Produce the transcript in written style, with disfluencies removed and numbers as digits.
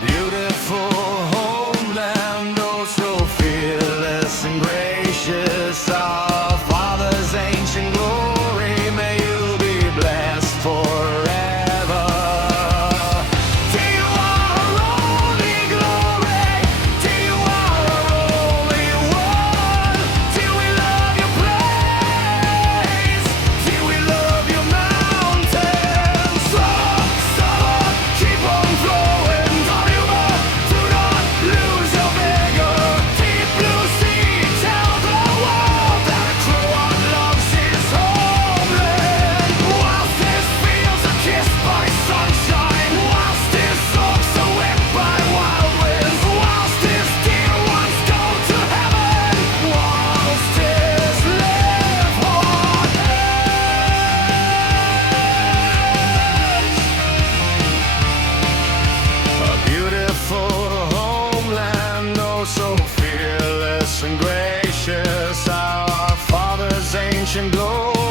Beautiful homeland, oh so fearless and gracious, our father's ancient glory, may you be blessed forever. To you our only glory, to you our only one, till we love your place, till we love your mountains. Summer, keep on flowing, domovino, do not lose your vigor. Deep blue sea, tell the world that everyone loves his homeland. Whilst his fields are kissed by sunshine, whilst his songs are whipped by wild winds, whilst his dear ones go to heaven, whilst his live on earth. A beautiful homeland, oh so fearless and gracious, our father's ancient glory.